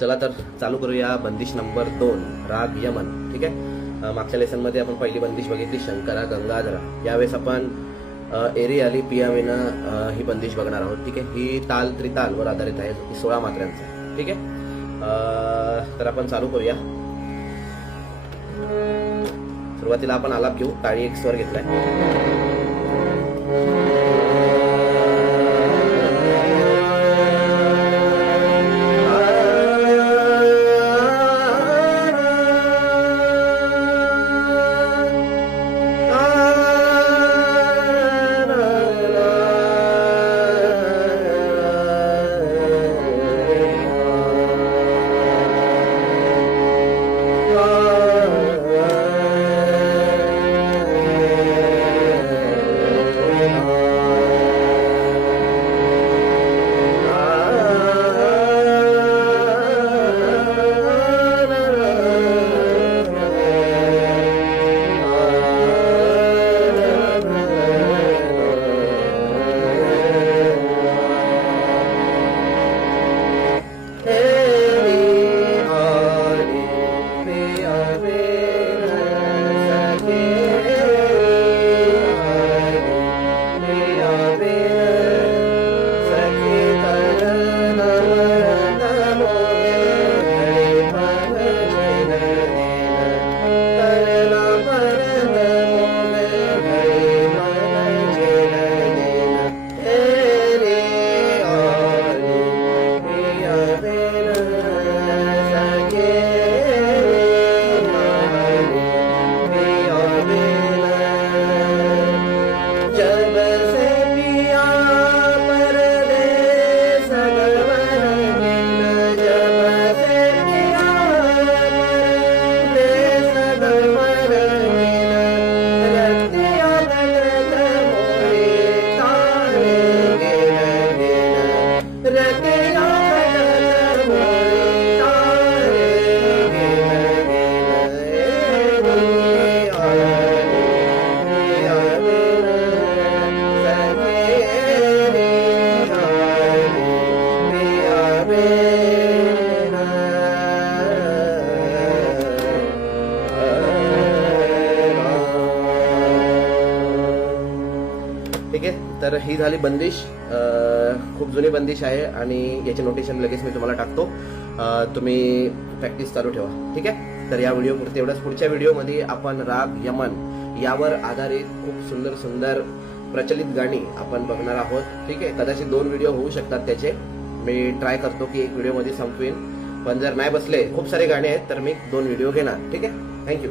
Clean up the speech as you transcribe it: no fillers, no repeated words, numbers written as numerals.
चला तर चालू करूया बंदिश नंबर 2 राग यमन. ठीक आहे. मागच्या लेसनमध्ये आपण पहिली बंदिश बघितली शंकरा गंगाधरा. यावेळेस आपण एरी आली पियाविना ही बंदिश बघणार आहोत. ठीक आहे. ही ताल त्रितालवर आधारित आहे, जो की 16 मात्र्यांचा. ठीक आहे. तर आपण चालू करूया. सुरुवातीला आपण आलाप घेऊ. टाळी एक स्वर घेतलाय. ठीक आहे. तर ही झाली बंदिश. खूप जुनी बंदिश आहे आणि याचे नोटेशन लगेच मी तुम्हाला टाकतो. तुम्ही प्रॅक्टिस चालू ठेवा. ठीक आहे. तर या व्हिडिओ पुरते एवढंच. पुढच्या व्हिडिओमध्ये आपण राग यमन यावर आधारित खूप सुंदर सुंदर प्रचलित गाणी आपण बघणार आहोत. ठीक आहे. कदाचित 2 व्हिडिओ होऊ शकतात त्याचे. मी ट्राय करतो की 1 व्हिडिओमध्ये संपवीन, पण जर नाही बसले खूप सारे गाणे आहेत तर मी 2 व्हिडिओ घेणार. ठीक आहे. थँक्यू.